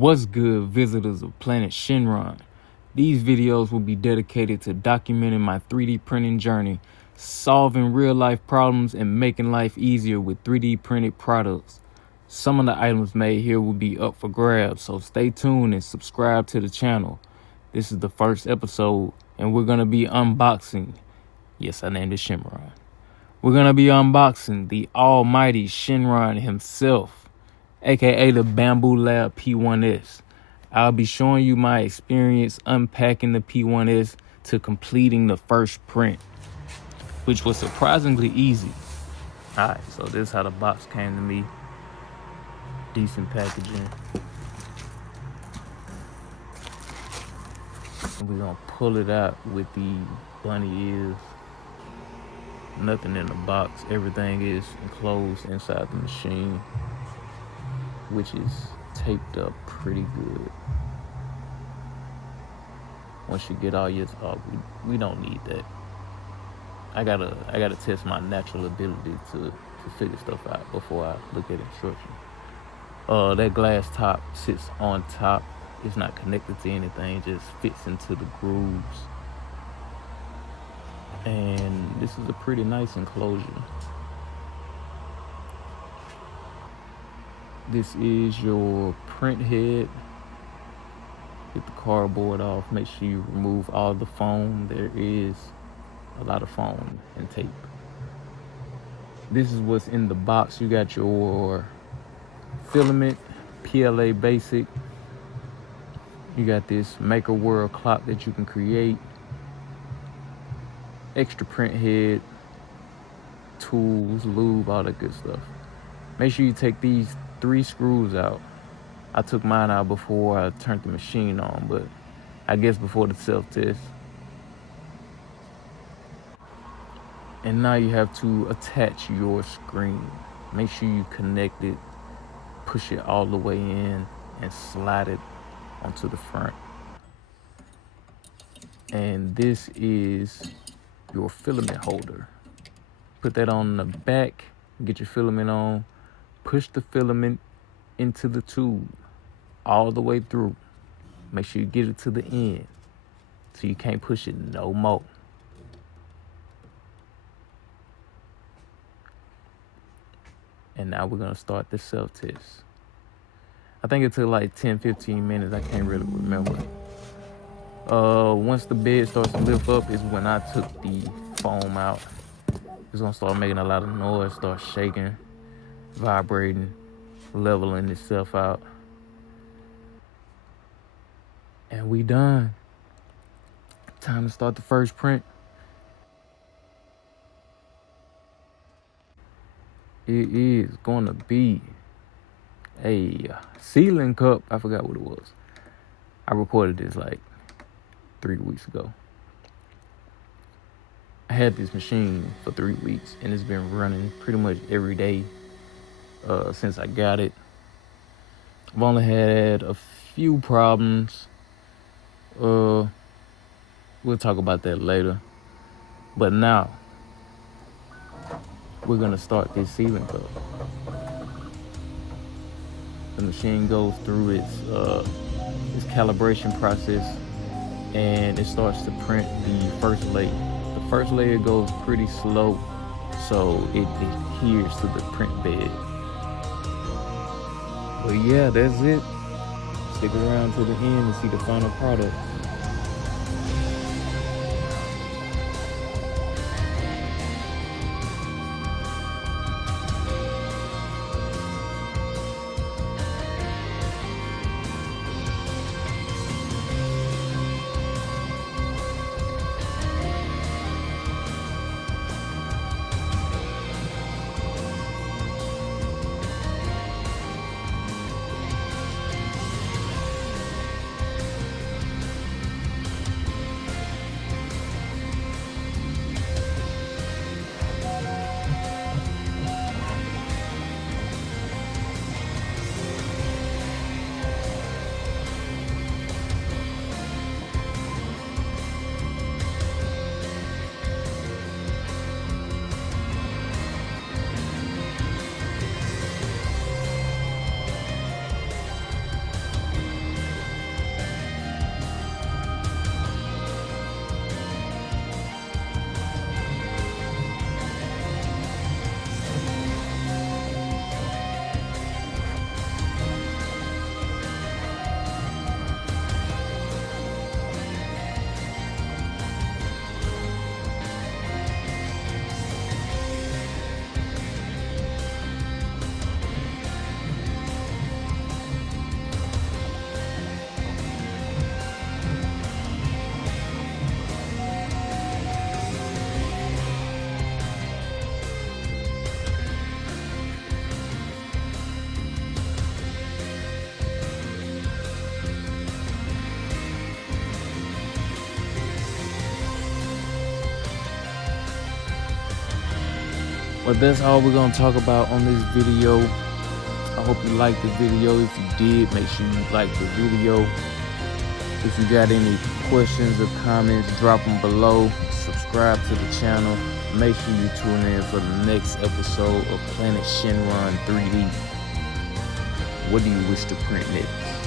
What's good, visitors of planet Shinron? These videos will be dedicated to documenting my 3D printing journey, solving real-life problems, and making life easier with 3D printed products. Some of the items made here will be up for grabs, so stay tuned and subscribe to the channel. This is the first episode, and we're going to be unboxing. Yes, I named it Shinron. We're going to be unboxing the almighty Shinron himself, aka the Bambu Lab P1S. I'll be showing you my experience unpacking the P1S to completing the first print, which was surprisingly easy. Alright, so this is how the box came to me. Decent packaging. And we're gonna pull it out with the bunny ears. Nothing in the box. Everything is enclosed inside the machine, which is taped up pretty good. Once you get all your we don't need that. I gotta test my natural ability to figure stuff out before I look at instructions. That glass top sits on top. It's not connected to anything, it just fits into the grooves. And this is a pretty nice enclosure. This is your print head. Get the cardboard off. Make sure you remove all the foam. There is a lot of foam and tape. This is what's in the box. You got your filament, PLA basic. You got this Maker World clock that you can create. Extra print head, tools, lube, all that good stuff. Make sure you take these 3 screws out. I took mine out before I turned the machine on, but I guess before the self-test. And now you have to attach your screen. Make sure you connect it, push it all the way in, and slide it onto the front. And this is your filament holder. Put that on the back, get your filament on, push the filament into the tube all the way through. Make sure you get it to the end so you can't push it no more. And now we're gonna start the self-test. I think it took like 10-15 minutes, I can't really remember. Once the bed starts to lift up is when I took the foam out. It's gonna start making a lot of noise, start shaking, vibrating, leveling itself out. And we done. Time to start the first print. It is gonna be a ceiling cup. I forgot what it was. I recorded this like 3 weeks ago. I had this machine for 3 weeks and it's been running pretty much every day since I got it. I've only had a few problems. We'll talk about that later. But now we're gonna start this ceiling cup. The machine goes through its calibration process and it starts to print the first layer. The first layer goes pretty slow, so it adheres to the print bed. But yeah, that's it. Stick around to the end and see the final product. But that's all we're gonna talk about on this video. I hope you liked the video. If you did, make sure you like the video. If you got any questions or comments, drop them below. Subscribe to the channel. Make sure you tune in for the next episode of Planet Shinron 3D. What do you wish to print next?